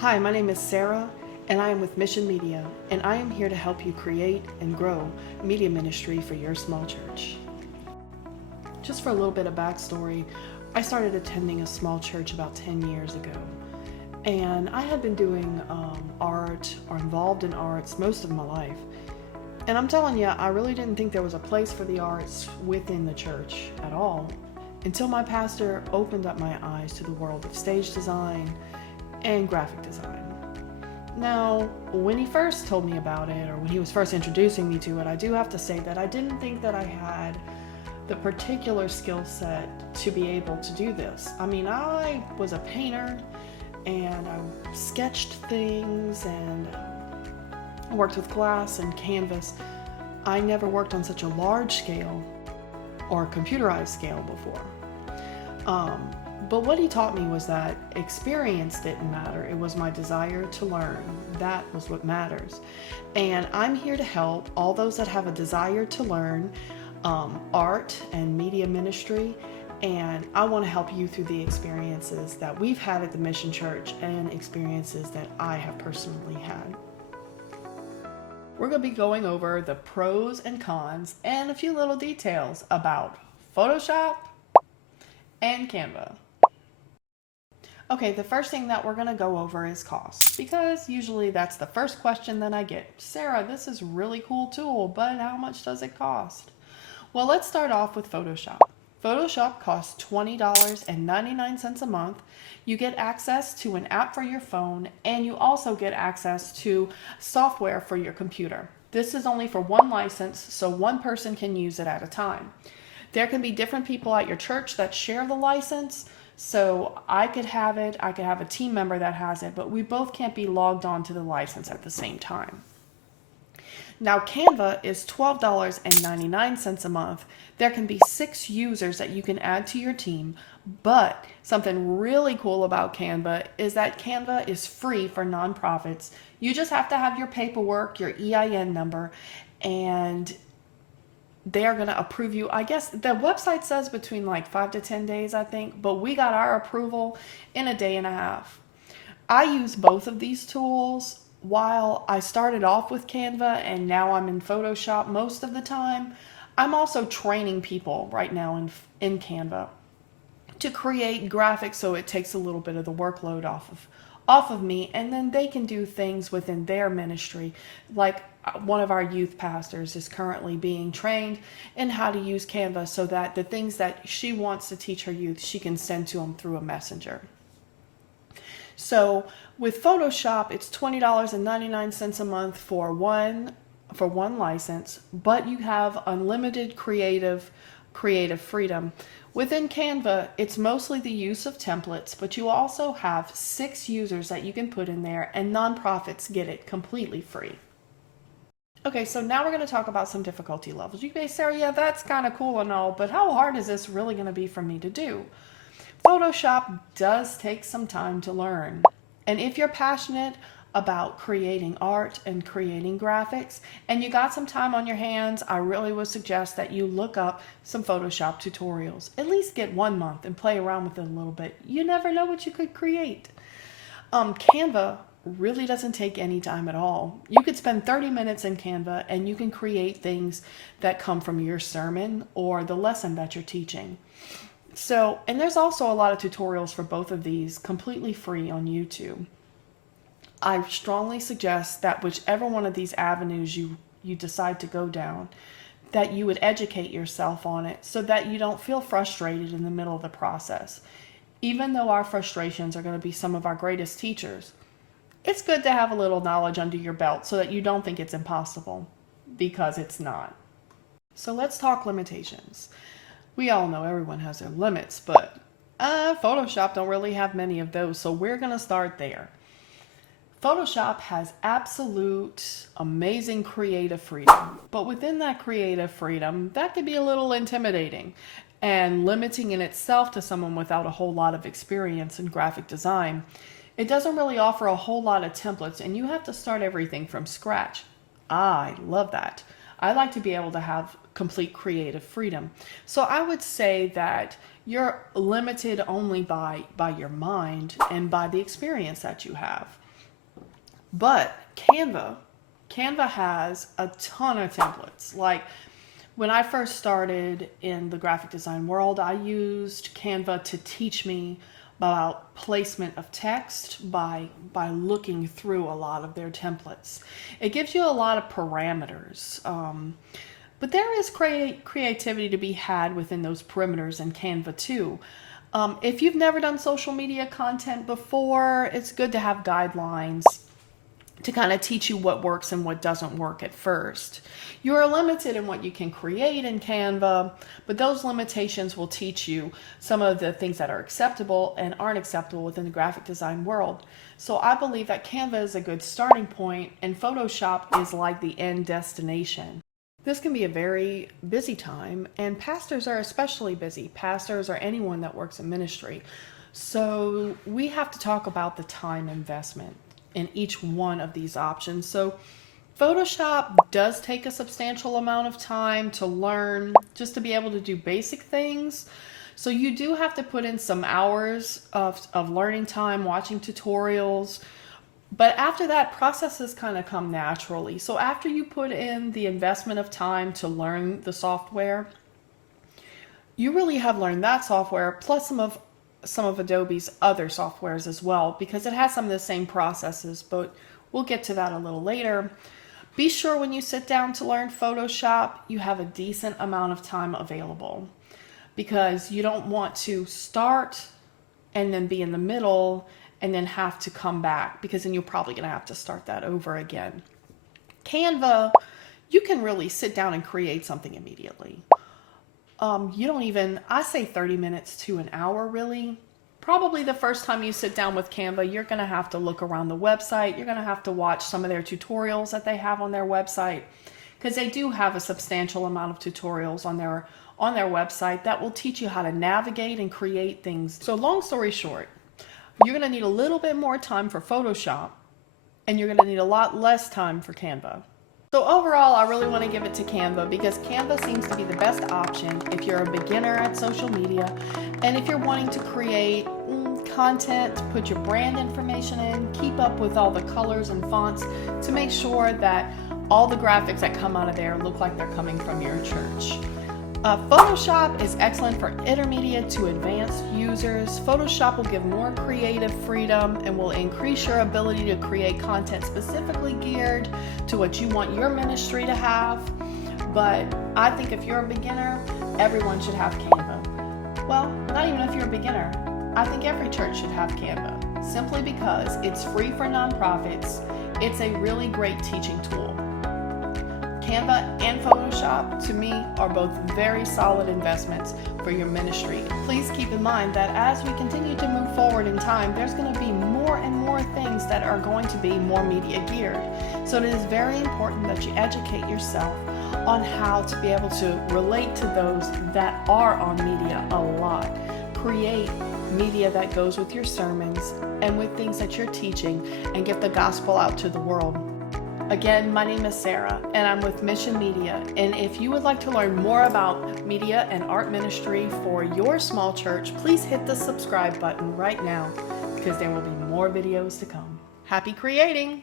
Hi, my name is Sarah, and I am with Mission Media, and I am here to help you create and grow media ministry for your small church. Just for a little bit of backstory, I started attending a small church about 10 years ago, and I had been doing art or involved in arts most of my life. And I'm telling you, I really didn't think there was a place for the arts within the church at all until my pastor opened up my eyes to the world of stage design and graphic design. Now, when he first told me about it, or when he was first introducing me to it, I do have to say that I didn't think that I had the particular skill set to be able to do this. I mean, I was a painter and I sketched things and worked with glass and canvas. I never worked on such a large scale or computerized scale before. But what he taught me was that experience didn't matter. It was my desire to learn. That was what matters. And I'm here to help all those that have a desire to learn art and media ministry. And I want to help you through the experiences that we've had at the Mission Church and experiences that I have personally had. We're going to be going over the pros and cons and a few little details about Photoshop and Canva. Okay, the first thing that we're going to go over is cost, because usually that's the first question that I get. Sarah, this is a really cool tool, but how much does it cost? Well, let's start off with Photoshop. Photoshop costs $20.99 a month. You get access to an app for your phone, and you also get access to software for your computer. This is only for one license, so one person can use it at a time. There can be different people at your church that share the license, so I could have it, I could have a team member that has it, but we both can't be logged on to the license at the same time. Now, Canva is $12.99 a month. There can be 6 users that you can add to your team, but something really cool about Canva is that Canva is free for nonprofits. You just have to have your paperwork, your EIN number, and they're going to approve you. I guess the website says between like 5 to 10 days, I think, but we got our approval in a day and a half. I use both of these tools. While I started off with Canva and now I'm in Photoshop most of the time, I'm also training people right now in Canva to create graphics, so it takes a little bit of the workload off of me, and then they can do things within their ministry. Like one of our youth pastors is currently being trained in how to use Canva so that the things that she wants to teach her youth, she can send to them through a messenger. So with Photoshop, it's $20.99 a month for one license, but you have unlimited creative freedom. Within Canva, it's mostly the use of templates, but you also have 6 users that you can put in there, and nonprofits get it completely free. Okay, so now we're going to talk about some difficulty levels. You may say, Sarah, yeah, that's kind of cool and all, but how hard is this really going to be for me to do? Photoshop does take some time to learn. And if you're passionate about creating art and creating graphics, and you got some time on your hands, I really would suggest that you look up some Photoshop tutorials. At least get 1 month and play around with it a little bit. You never know what you could create. Canva really doesn't take any time at all. You could spend 30 minutes in Canva and you can create things that come from your sermon or the lesson that you're teaching. So, and there's also a lot of tutorials for both of these completely free on YouTube. I strongly suggest that whichever one of these avenues you decide to go down, that you would educate yourself on it so that you don't feel frustrated in the middle of the process. Even though our frustrations are going to be some of our greatest teachers, it's good to have a little knowledge under your belt so that you don't think it's impossible, because it's not. So let's talk limitations. We all know everyone has their limits, but Photoshop don't really have many of those, so we're going to start there. Photoshop has absolute amazing creative freedom, but within that creative freedom, that can be a little intimidating and limiting in itself to someone without a whole lot of experience in graphic design. It doesn't really offer a whole lot of templates, and you have to start everything from scratch. I love that. I like to be able to have complete creative freedom. So I would say that you're limited only by your mind and by the experience that you have. But Canva has a ton of templates. Like when I first started in the graphic design world, I used Canva to teach me about placement of text by looking through a lot of their templates. It gives you a lot of parameters. But there is creativity to be had within those perimeters in Canva too. If you've never done social media content before, it's good to have guidelines to kind of teach you what works and what doesn't work at first. You are limited in what you can create in Canva, but those limitations will teach you some of the things that are acceptable and aren't acceptable within the graphic design world. So I believe that Canva is a good starting point and Photoshop is like the end destination. This can be a very busy time, and pastors are especially busy. Pastors or anyone that works in ministry. So we have to talk about the time investment in each one of these options. So Photoshop does take a substantial amount of time to learn, just to be able to do basic things. So you do have to put in some hours of learning time, watching tutorials. But after that, processes kind of come naturally. So after you put in the investment of time to learn the software, you really have learned that software plus some of Adobe's other softwares as well, because it has some of the same processes, but we'll get to that a little later. Be sure when you sit down to learn Photoshop, you have a decent amount of time available, because you don't want to start and then be in the middle and then have to come back, because then you're probably going to have to start that over again. Canva, you can really sit down and create something immediately. I say 30 minutes to an hour really. Probably the first time you sit down with Canva, you're going to have to look around the website. You're going to have to watch some of their tutorials that they have on their website, because they do have a substantial amount of tutorials on their website that will teach you how to navigate and create things. So long story short, you're going to need a little bit more time for Photoshop, and you're going to need a lot less time for Canva. So overall, I really want to give it to Canva, because Canva seems to be the best option if you're a beginner at social media, and if you're wanting to create content, put your brand information in, keep up with all the colors and fonts to make sure that all the graphics that come out of there look like they're coming from your church. Photoshop is excellent for intermediate to advanced users. Photoshop will give more creative freedom and will increase your ability to create content specifically geared to what you want your ministry to have. But I think if you're a beginner, everyone should have Canva. Well, not even if you're a beginner. I think every church should have Canva, simply because it's free for nonprofits. It's a really great teaching tool. Canva and Photoshop, to me, are both very solid investments for your ministry. Please keep in mind that as we continue to move forward in time, there's going to be more and more things that are going to be more media geared. So it is very important that you educate yourself on how to be able to relate to those that are on media a lot. Create media that goes with your sermons and with things that you're teaching, and get the gospel out to the world. Again, my name is Sarah, and I'm with Mission Media. And if you would like to learn more about media and art ministry for your small church, please hit the subscribe button right now, because there will be more videos to come. Happy creating!